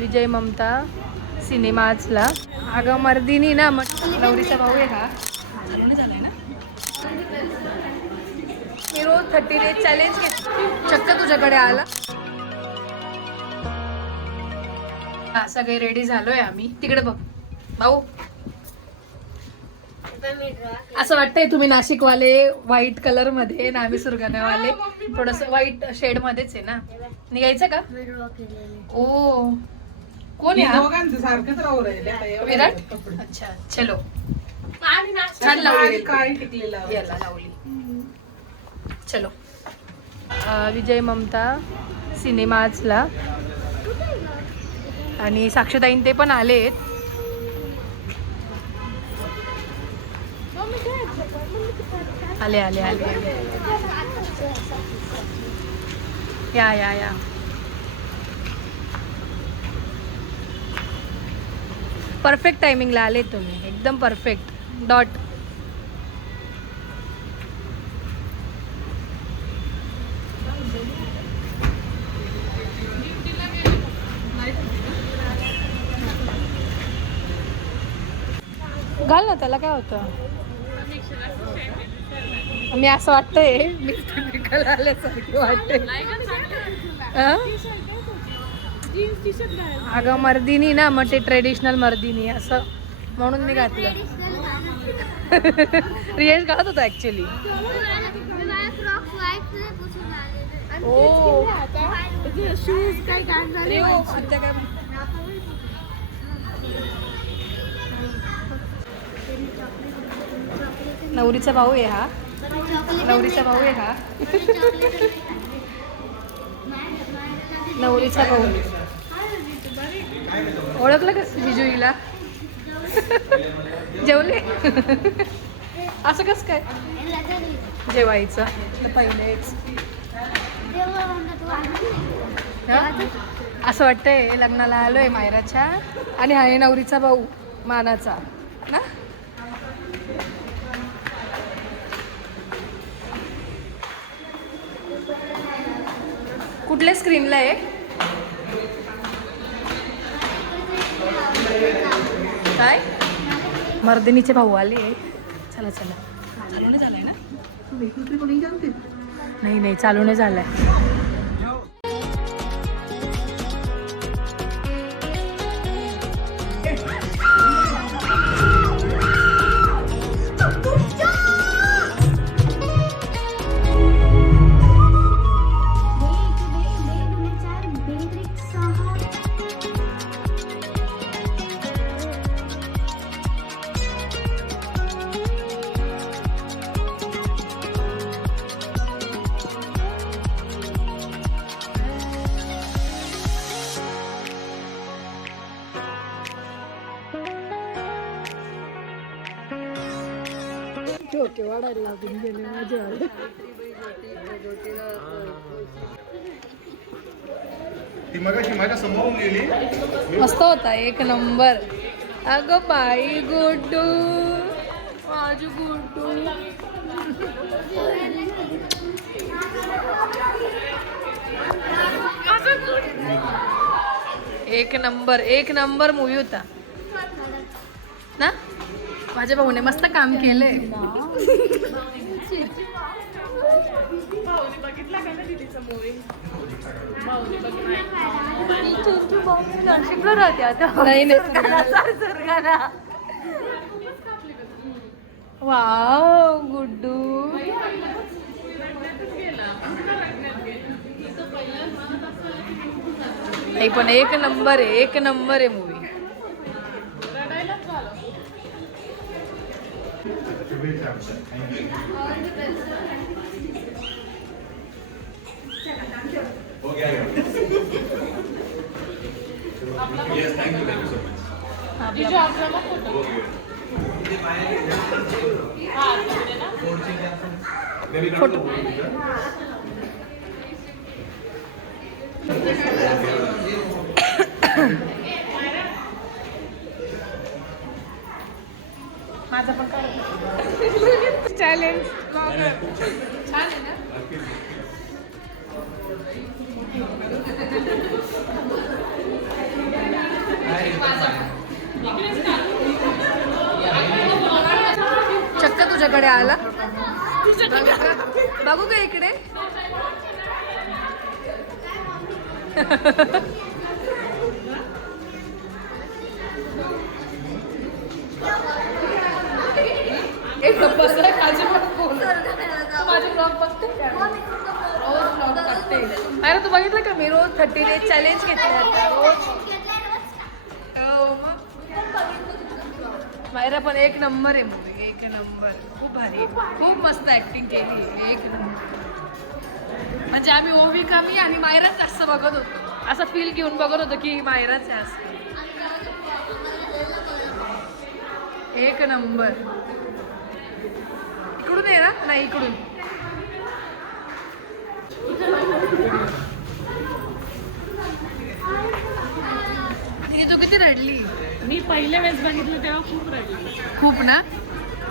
विजय ममता सिनेमाजला. अगं मर्दिनी ना नवरीचा भाऊ आहे का झालाय ना. मी रोज 30 डेज चॅलेंज घेते. चक्क तुझ्याकडे आला. हा सगळे रेडी झालोय आम्ही. तिकडे बघ भाऊ. असं वाटतंय तुम्ही नाशिकवाले व्हाईट कलर मध्ये ना आम्ही सुरगाण्यावाले थोडस व्हाईट शेड मध्येच आहे ना. निघायचं का. ओ कोण आहे विराट. अच्छा चलो. छान लावली याला लावली. चलो. विजय ममता सिनेमाजला आणि साक्षीताईन ते पण आलेत. आले आले आले या या या. परफेक्ट टायमिंगला आले तुम्ही. एकदम परफेक्ट डॉट. घाल ना त्याला काय होतं. मी असं वाटतंय मी आल्यासारखं वाटतंय. अगं मर्दिनी ना मग ते ट्रेडिशनल मर्दिनी असं म्हणून मी घातलं. रियाज घालत होता ऍक्च्युली. नवरीचा भाऊ आहे हा. नवरीचा भाऊ आहे हा. नवरीचा भाऊ. ओळखलं का जिजुईला. जेवले. असं कस काय जेवायचं तर पहिलेच. असं वाटतंय लग्नाला आलोय मायराच्या आणि हा आहे नवरीचा भाऊ मानाचा ना. कुठल्या स्क्रीनला आहे काय. मर्दिनीचे भाऊ आले. चला चला. चालू नाही झालाय ना. नाही नाही चालू नाही झालाय. ठोके वाढायला लागून गेले माझे. ती मगाशी माझ्या समोरून गेली. मस्त होता एक नंबर. अगं बाई गुड्डू माझी गुड्डू. एक नंबर मूवी होता ना. माझ्या भाऊने मस्त काम केलंय. नाशिकला राहते आता. नाही वाव गुड्डू. नाही पण एक नंबर आहे मूवी. फोटो माझा पण चॅलेंज छान आहे ना. चक्क तुझ्याकडे आला. बघू का इकडे. एक बसला माझे ब्लॉग बघते रोज ब्लॉग बघते. अरे तू बघितलं का मी रोज 30 डेज चॅलेंज घेतले आता रोज. मायरा पण एक नंबर आहे मूवी, एक नंबर. खूप भारी आहे, खूप मस्त ऍक्टिंग केली, एक नंबर. म्हणजे आम्ही ओवी कमी आणि मायराच जास्त बघत होतो, असं फील घेऊन बघत होतो की मायराच आहे असं. एक नंबर. इकडून आहे ना, नाही इकडून. तू किती रडली. मी पहिल्या वेळेस बघितलं तेव्हा खूप रडली. खूप ना.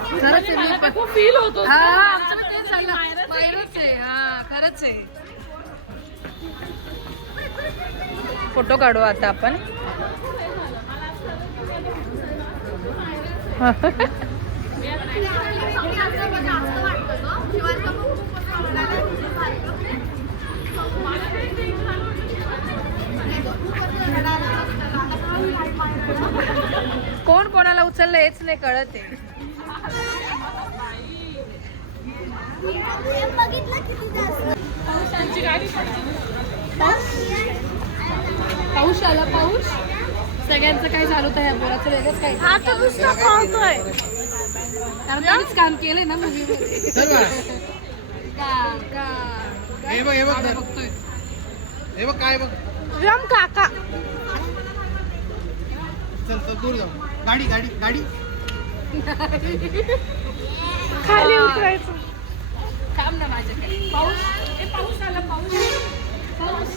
खरंच मला आहे. तर खूप फील होत होतं. आमचं पण तेच झालं. मायराच आहे. हा खरंच आहे. फोटो काढू आता आपण. कोण कोणाला उचललं हेच नाही कळत आहे. पाऊस आला, पाऊस. सगळ्यांचं काय झालं होतं ह्या बोराचं वेगळंच काय. आता नुसतं पाहतोय. कारण त्यांनीच काम केलंय ना मूवीमध्ये. बघतोय. हे बघ काय बघ. रम काका चल चल दूर जाऊ. गाडी गाडी गाडी. खाली उतरायचं. काम ना माझ्याकडे. पाऊस. पाऊस आला, पाऊस. पाऊस.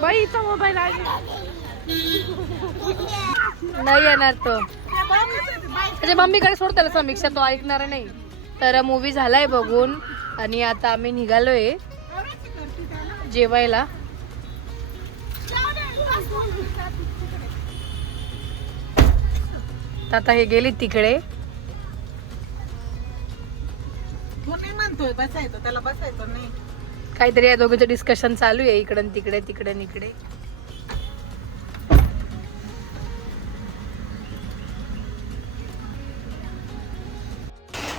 बाई इथं मोबाईल आहे. नाही येणार तो. त्याच्या मम्मीकडे सोड त्याला समीक्षा, तो ऐकणार नाही. तर मूवी झालाय बघून आणि आता आम्ही निघालोय जेवायला. आता हे गेली तिकडे. म्हणतोय बसायचं, त्याला बसायचं नाही. काहीतरी या दोघांचं डिस्कशन चालू आहे इकडं तिकडे, तिकडे इकडे.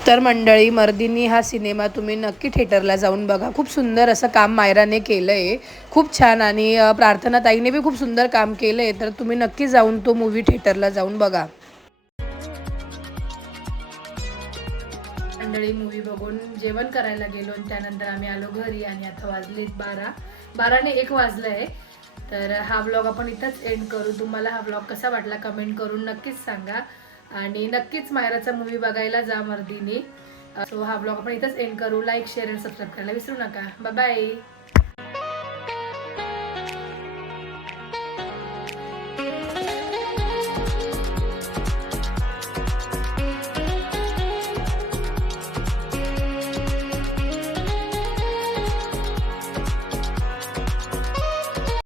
तर मंडळी, मर्दिनी हा सिनेमा तुम्ही नक्की थिएटरला जाऊन बघा. खूप सुंदर असं काम मायराने केलं आहे, खूप छान. आणि प्रार्थना ताईने बी खूप सुंदर काम केलं आहे. तर तुम्ही नक्की जाऊन तो मूवी थिएटरला जाऊन बघा. मंडळी, मूवी बघून जेवण करायला गेलो आणि त्यानंतर आम्ही आलो घरी आणि आता वाजलेत 12:12 1 वाजलं आहे. तर हा व्लॉग आपण इथंच एंड करू. तुम्हाला हा व्लॉग कसा वाटला कमेंट करून नक्कीच सांगा आणि नक्कीच मायराचा मूवी बघायला जा मर्दिनी. सो हा व्लॉग आपण इथंच एंड करू. लाईक, शेअर आणि सबस्क्राईब करायला विसरू नका. Bye bye.